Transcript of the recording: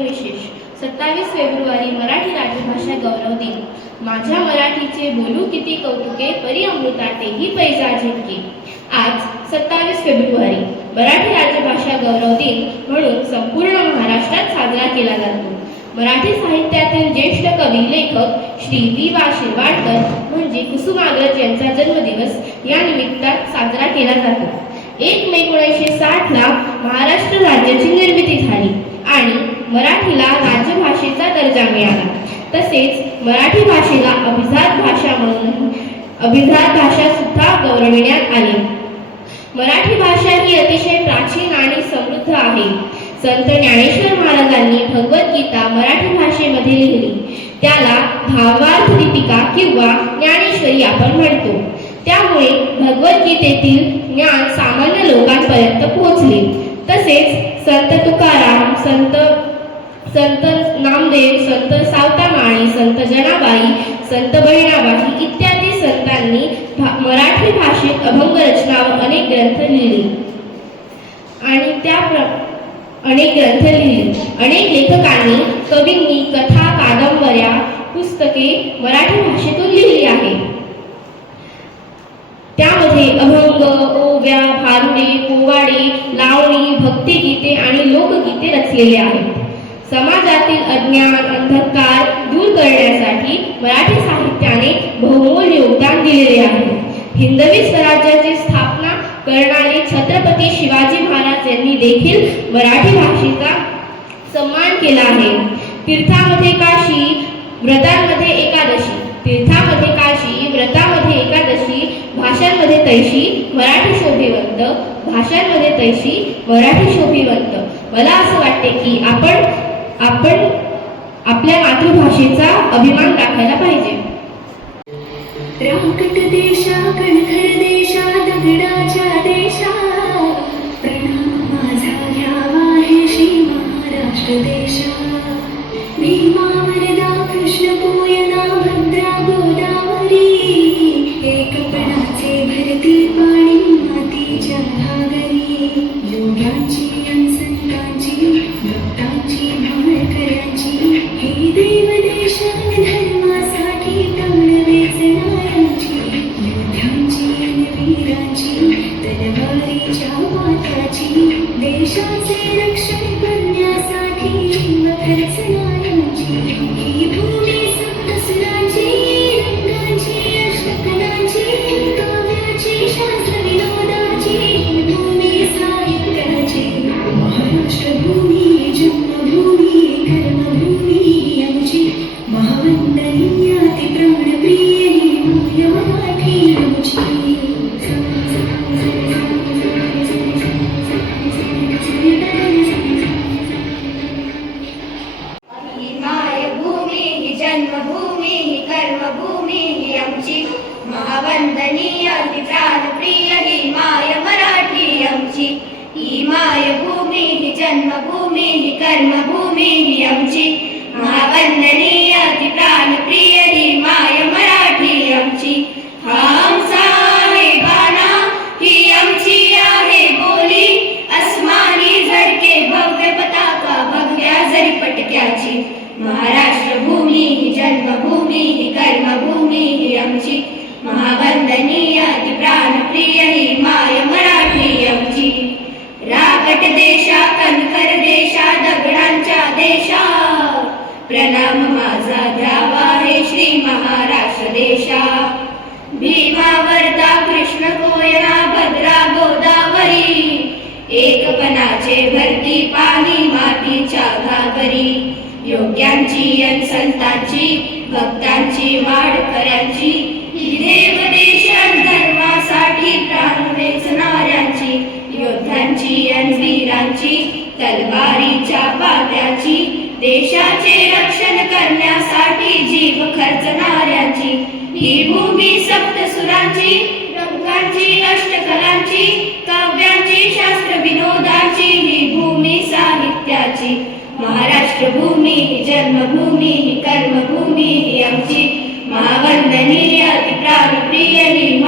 जीवन विशेष 27 फेब्रुवारी मराठी राजभाषा गौरव दिन। माझ्या मराठीचे बोलू किती कौतुके, परी अमृतातेही पैजा झिटके। आज 27 फेब्रुवारी मराठी राजभाषा गौरव दिन म्हणून संपूर्ण महाराष्ट्रात साजरा केला जातो। मराठी साहित्यातील ज्येष्ठ कवी लेखक श्री वि. वा. शिरवाडकर म्हणजे कुसुमाग्रज यांचा जन्मदिवस या निमित्ताने साजरा केला जातो। 1 मे 1960 ला महाराष्ट्र राज्याची निर्मिती झाली आणि मराठीला राजभाषेचा दर्जा मिळाला। तसेच मराठी भाषेला अभिजात भाषा म्हणून अभिजात भाषा सुद्धा गौरविण्यात आली। मराठी भाषा ही अतिशय प्राचीन आणि समृद्ध आहे। संत ज्ञानेश्वर महाराजांनी भगवद्गीता मराठी भाषेमध्ये लिहिली। त्याला भावार्थ दीपिका किंवा ज्ञानेश्वरी आपण म्हणतो। त्यामुळे भगवद्गीतेतील ज्ञान सामान्य लोकांपर्यंत पोहोचले। तसेच संत तुकाराम, संत नामदेव, संत सावतामाळी, संत जनाबाई, संत बहिणाबाई इत्यादी संतांनी मराठी भाषेत अभंग रचना व अनेक ग्रंथ लिहिले। अनेक लेखकांनी, कवींनी कथा, कादंबऱ्या, पुस्तके मराठी भाषेतून लिहिली आहेत। त्यामध्ये अभंग, ओव्या, भारुडे, पोवाडे, लावणी, भक्तिगीते आणि लोकगीते रचलेली आहेत। समाजातील अज्ञान, अंधकार दूर करण्यासाठी मराठी साहित्याने बहुमोल योगदान दिलेले आहे। हिंदवी स्वराज्याची स्थापना करणारे छत्रपती शिवाजी महाराज यांनी देखील मराठी भाषेचा सन्मान केला आहे। तीर्थामध्ये काशी, व्रतांमध्ये एकादशी, तीर्थामध्ये काशी, व्रतामध्ये एकादशी, भाषांमध्ये तैशी, मराठी शोभिवंत, भाषांमध्ये तैशी, मराठी शोभिवंत। मला असं वाटते की आपण आपल्या मातृभाषेचा अभिमान राखायला पाहिजे। रामकट देशा, कणखर देशा, दगडाच्या देशा, प्रणाम माझा घ्यावा हे श्री महाराष्ट्र देशा। भीमा वरदा कृष्ण कोयना भद्रा गोदावरी, एकपणाचे भरती पाणी मातीच्या घागरी। योग्यांची संतांची, भक्तांची, भाळकऱ्यांची, हे देव देशान धर्मासाठी प्राण वेचणाऱ्यांची, योद्ध्यांची वीरांची, तलवारीच्या माथ्याची, देशाचे रक्षण करण्यासाठी जीव खर्चणाऱ्यांची, ही भूमी सप्तसुरांची, रंगांची, अष्टकलांची, काव्याची, शास्त्र विनोदाची, ही भूमी साहित्याची। महाराष्ट्र भूमी जन्मभूमी, कर्मभूमी आमची, महावंदनीय अति प्राणप्रिय ही माय मराठी आमची। जन्मभूमी ही कर्मभूमी ही आमची, महावंदनीय अति प्राणप्रिय ही माय मराठी आमची। ही मायभूमी ही जन्मभूमी ही कर्मभूमी ही आमची, महावंदनीय अति प्राणप्रिय ही माय मराठी आमची। हा आमचा आहे बाणा, ही आमची आहे बोली, अस्मानी झळके भव्य पताका भगव्या जरी पटक्याची। महाराष्ट्र भूमी ही जन्मभूमी ही कर्मभूमी ही आमची, महावंदनीय अति प्राणप्रिय ही माय मराठी आमची। राकट देशा, कणखर देशा, दगडांच्या देशा, प्रणाम माझा घ्यावा हे श्री महाराष्ट्र देशा। भीमा वरदा कृष्ण कोयना भद्रा गोदावरी, एकपणाचे भरती पाणी मातीच्या घागरी। योग्यांची अन संतांची, भक्तांची, वाडकऱ्यांची, ही देव देशान धर्मासाठी प्राण वेचणाऱ्यांची, योद्ध्यांची अन वीरांची, तलवारीच्या पात्याची, देशाचे रक्षण करण्यासाठी जीव खर्चणाऱ्यांची, ही भूमी सप्तसुरांची, रंगांची, अष्टकलांची, काव्यांची, शास्त्र विनोदाची, ही भूमी साहित्याची। महाराष्ट्र भूमी ही जन्मभूमी ही कर्मभूमी ही आमची, महावंदनीय अति प्राणप्रिय ही